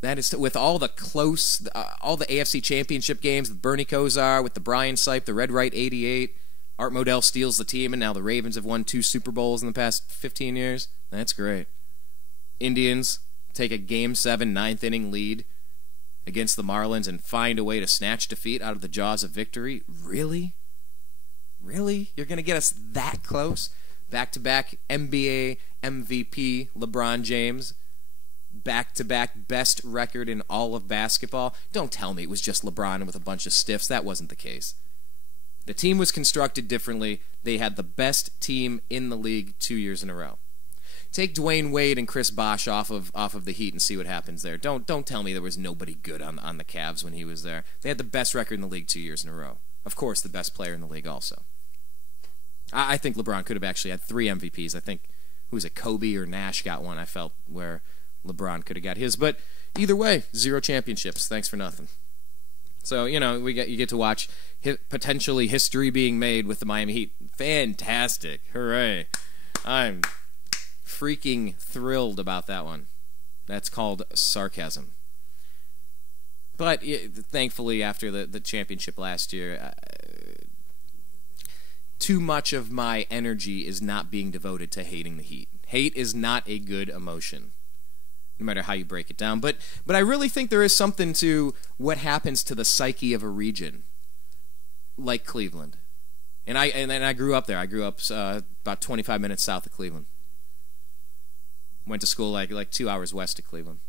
That is with all the close, all the AFC Championship games with Bernie Kosar, with the Brian Sipe, the Red Right 88, Art Modell steals the team, and now the Ravens have won 2 Super Bowls in the past 15 years. That's great. Indians take a Game 7 ninth inning lead against the Marlins and find a way to snatch defeat out of the jaws of victory. Really? Really? You're going to get us that close? Back-to-back NBA MVP LeBron James. Back-to-back best record in all of basketball. Don't tell me it was just LeBron with a bunch of stiffs. That wasn't the case. The team was constructed differently. They had the best team in the league 2 years in a row. Take Dwayne Wade and Chris Bosh off of the Heat and see what happens there. Don't tell me there was nobody good on the Cavs when he was there. They had the best record in the league 2 years in a row. Of course, the best player in the league also. I think LeBron could have actually had 3 MVPs. I think, who was it, Kobe or Nash got one, I felt, where LeBron could have got his. But either way, 0 championships. Thanks for nothing. So, you get to watch potentially history being made with the Miami Heat. Fantastic. Hooray. I'm freaking thrilled about that one. That's called sarcasm. But thankfully, after the championship last year, too much of my energy is not being devoted to hating the Heat. Hate is not a good emotion, no matter how you break it down. But I really think there is something to what happens to the psyche of a region like Cleveland. And I grew up there. I grew up about 25 minutes south of Cleveland. Went to school like 2 hours west of Cleveland.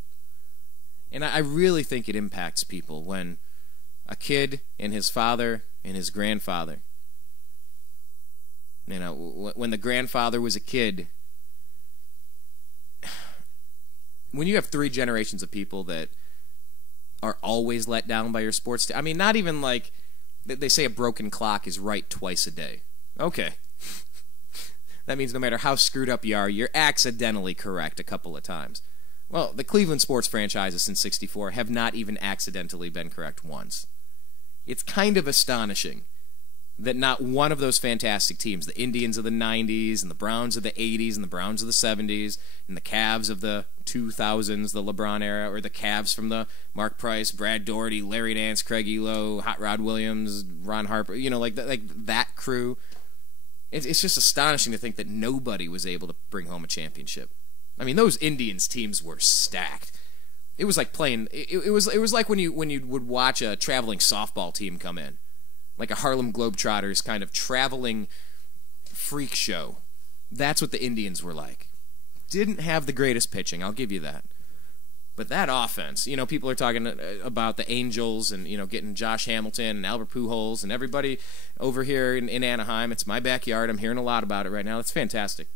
And I really think it impacts people when a kid and his father and his grandfather, when the grandfather was a kid, when you have 3 generations of people that are always let down by your sports team, I mean, not even like they say a broken clock is right twice a day. Okay. That means no matter how screwed up you are, you're accidentally correct a couple of times. Well, the Cleveland sports franchises since '64 have not even accidentally been correct once. It's kind of astonishing that not one of those fantastic teams, the Indians of the 90s and the Browns of the 80s and the Browns of the 70s and the Cavs of the 2000s, the LeBron era, or the Cavs from the Mark Price, Brad Daugherty, Larry Nance, Craig Elo, Hot Rod Williams, Ron Harper, like that crew. It's just astonishing to think that nobody was able to bring home a championship. I mean, those Indians teams were stacked. It was like playing. It was like when you would watch a traveling softball team come in, like a Harlem Globetrotters kind of traveling freak show. That's what the Indians were like. Didn't have the greatest pitching, I'll give you that. But that offense, people are talking about the Angels and, getting Josh Hamilton and Albert Pujols and everybody over here in Anaheim. It's my backyard. I'm hearing a lot about it right now. It's fantastic.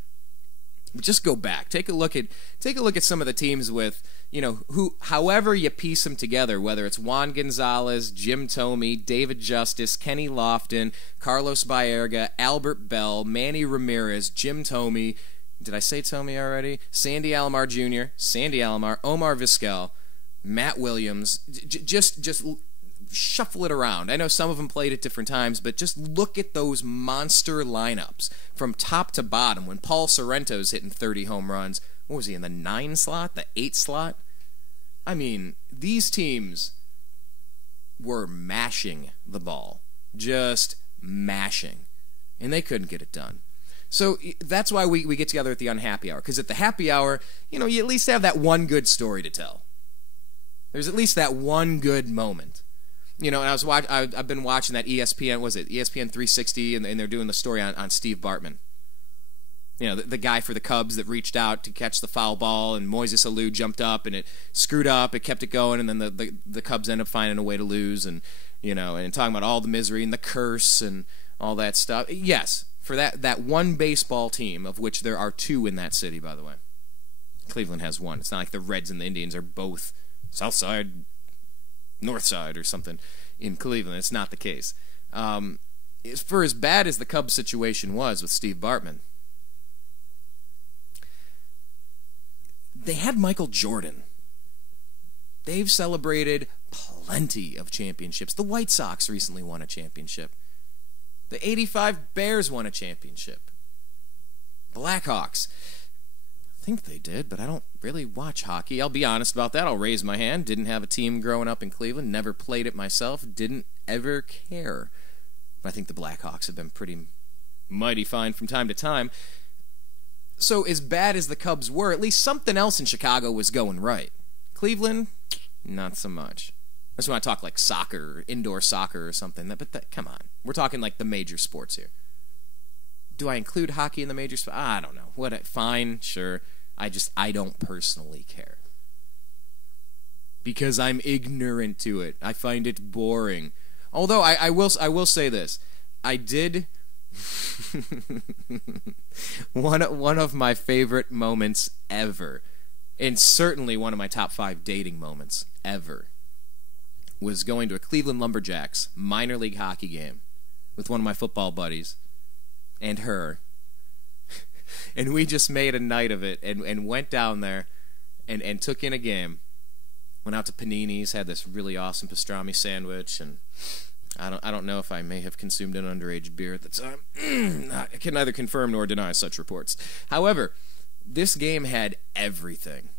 But just go back. Take a look at some of the teams with, who, however you piece them together, whether it's Juan Gonzalez, Jim Thome, David Justice, Kenny Lofton, Carlos Baerga, Albert Bell, Manny Ramirez, Jim Thome. Did I say Thome already? Sandy Alomar Jr., Sandy Alomar, Omar Vizquel, Matt Williams. Just shuffle it around. I know some of them played at different times, but just look at those monster lineups from top to bottom. When Paul Sorrento's hitting 30 home runs, what was he, in the 9 slot, the 8 slot? I mean, these teams were mashing the ball. Just mashing. And they couldn't get it done. So that's why we get together at the Unhappy Hour. Because at the Happy Hour, you at least have that one good story to tell. There's at least that one good moment. You know, and I've been watching that ESPN, was it ESPN 360, and they're doing the story on Steve Bartman. You know, the guy for the Cubs that reached out to catch the foul ball, and Moises Alou jumped up, and it screwed up. It kept it going, and then the Cubs ended up finding a way to lose, and, you know, and talking about all the misery and the curse and all that stuff. Yes, for that one baseball team, of which there are two in that city, by the way. Cleveland has one. It's not like the Reds and the Indians are both South Side, North Side, or something in Cleveland. It's not the case. For as bad as the Cubs situation was with Steve Bartman, they had Michael Jordan. They've celebrated plenty of championships. The White Sox recently won a championship. The '85 Bears won a championship. Blackhawks, I think they did, but I don't really watch hockey. I'll be honest about that. I'll raise my hand. Didn't have a team growing up in Cleveland. Never played it myself. Didn't ever care. But I think the Blackhawks have been pretty mighty fine from time to time. So as bad as the Cubs were, at least something else in Chicago was going right. Cleveland, not so much. That's when I talk like soccer, or indoor soccer or something. But come on. We're talking like the major sports here. Do I include hockey in the major sports? I don't know. Fine, sure. I don't personally care. Because I'm ignorant to it. I find it boring. Although I will say this. I did one of my favorite moments ever, and certainly one of my top 5 dating moments ever, was going to a Cleveland Lumberjacks minor league hockey game with one of my football buddies and her. And we just made a night of it and went down there and took in a game. Went out to Panini's, had this really awesome pastrami sandwich, and I don't know if I may have consumed an underage beer at the time. I can neither confirm nor deny such reports. However, this game had everything.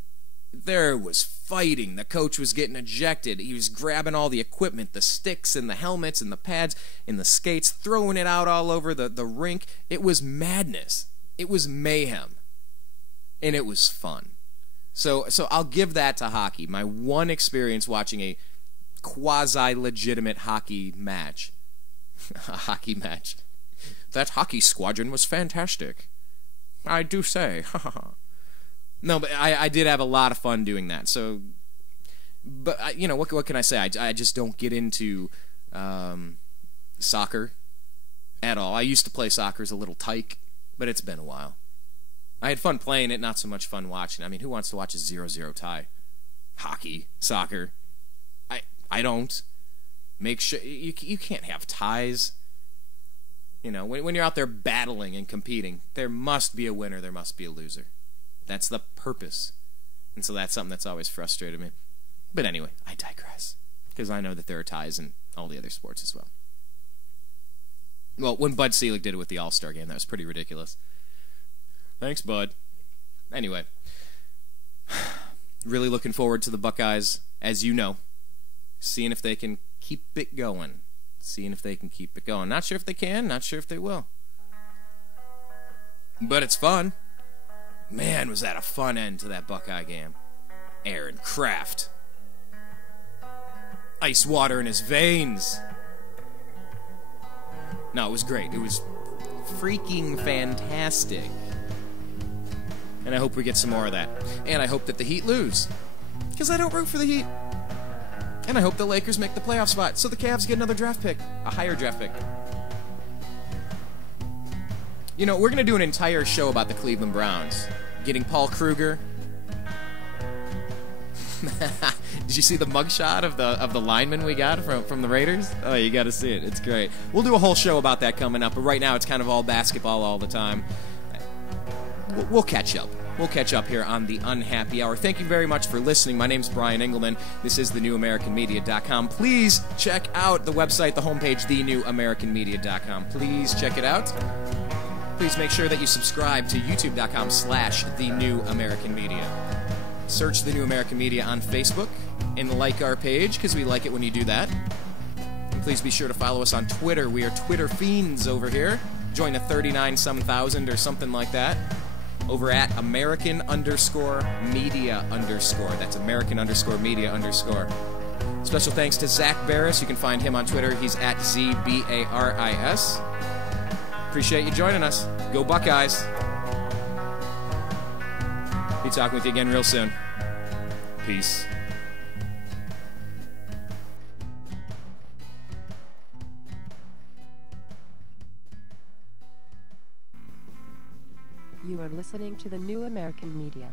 There was fighting. The coach was getting ejected. He was grabbing all the equipment, the sticks and the helmets and the pads and the skates, throwing it out all over the rink. It was madness. It was mayhem. And it was fun. So I'll give that to hockey. My one experience watching a quasi-legitimate hockey match. A hockey match. That hockey squadron was fantastic. I do say. No, but I did have a lot of fun doing that. So, but you know, what can I say? I just don't get into soccer at all. I used to play soccer as a little tyke, but it's been a while. I had fun playing it, not so much fun watching. I mean, who wants to watch a 0-0 tie? Hockey, soccer. I don't. Make sure you can't have ties. You know, when you're out there battling and competing, there must be a winner, there must be a loser. That's the purpose. And so that's something that's always frustrated me. But anyway, I digress. Because I know that there are ties in all the other sports as well. Well, when Bud Selig did it with the All-Star game, that was pretty ridiculous. Thanks, Bud. Anyway, really looking forward to the Buckeyes, as you know. Seeing if they can keep it going. Not sure if they can, not sure if they will. But it's fun. Man, was that a fun end to that Buckeye game. Aaron Kraft. Ice water in his veins. No, it was great. It was freaking fantastic. And I hope we get some more of that. And I hope that the Heat lose. Because I don't root for the Heat. And I hope the Lakers make the playoff spot so the Cavs get another draft pick. A higher draft pick. You know, we're going to do an entire show about the Cleveland Browns. Getting Paul Kruger. Did you see the mugshot of the lineman we got from the Raiders? Oh, you got to see it. It's great. We'll do a whole show about that coming up, but right now it's kind of all basketball all the time. We'll catch up. We'll catch up here on the Unhappy Hour. Thank you very much for listening. My name's Brian Engelman. This is thenewamericanmedia.com. Please check out the website, the homepage, thenewamericanmedia.com. Please check it out. Please make sure that you subscribe to youtube.com/thenewamericanmedia. Search The New American Media on Facebook and like our page, because we like it when you do that. And please be sure to follow us on Twitter. We are Twitter fiends over here. Join the 39-some-thousand or something like that over at American_media_. That's American_media_. Special thanks to Zak Baris. You can find him on Twitter. He's at ZBARIS. Appreciate you joining us. Go Buckeyes. Be talking with you again real soon. Peace. You are listening to the New American Media.